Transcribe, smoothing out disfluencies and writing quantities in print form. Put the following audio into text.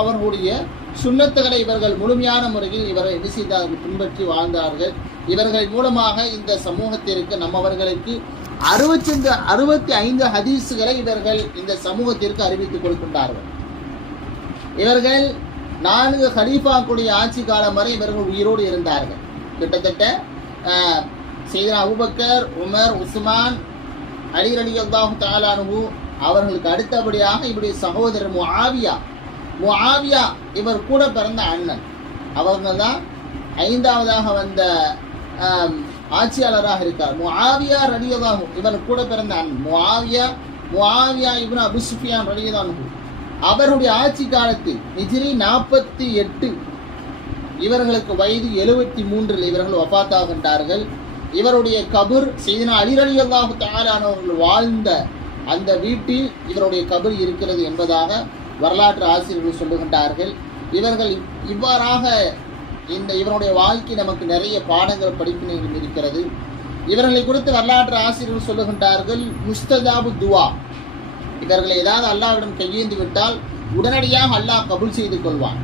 அவர்களுடைய சுன்னத்துகளை இவர்கள் முழுமையான முறையில் இவர்கள் என்ன செய்தார்கள், பின்பற்றி வாழ்ந்தார்கள். இவர்கள் மூலமாக இந்த சமூகத்திற்கு நம்மவர்களுக்கு 65 ஹதீஸுகளை இவர்கள் இந்த சமூகத்திற்கு அறிவித்துக் கொடுக்கின்றார்கள். இவர்கள் 4 ஹலீஃபாக்களுடைய ஆட்சி காலம் வரை இவர்கள் உயிரோடு இருந்தார்கள். கிட்டத்தட்ட சையதுனா அபூபக்கர், உமர், உஸ்மான், அலி ரலியல்லாஹு தஆலா அன்ஹு அவர்களுக்கு அடுத்தபடியாக இவருடைய சகோதரர் முஆவியா இவர் கூட பிறந்த அண்ணன். அவர்கள் தான் 5வதாக வந்த ஆட்சியாளராக இருக்கார். முஆவியா ரலியல்லாஹு இவர் கூட பிறந்த அண்ணன் முஆவியா இப்னு அபூ சுஃபியான் ரலியல்லாஹு அன்ஹு அவருடைய ஆட்சி காலத்தில் ஹிஜ்ரி 48 இவர்களுக்கு வயது 73 இவர்கள் வஃபாத்தாகின்றார்கள். இவருடைய கபர் சையதுனா அலி ரலியல்லாஹு தஆலா அவர்கள் வாழ்ந்த அந்த வீட்டில் இவருடைய கபர் இருக்கிறது என்பதாக வரலாற்று ஆசிரியர்கள் சொல்லுகின்றார்கள். இவர்கள் இவ்வாறாக இவருடைய வாழ்க்கை நமக்கு நிறைய பாடங்கள் படிப்பினைகள் இருக்கிறது. இவர்களை குறித்து வரலாற்று ஆசிரியர்கள் சொல்லுகின்றார்கள், முஸ்தஜாபு துவா, இவர்கள் ஏதாவது அல்லாஹ்விடம் கையேந்தி விட்டால் உடனடியாக அல்லாஹ் கபூல் செய்து கொள்வான்.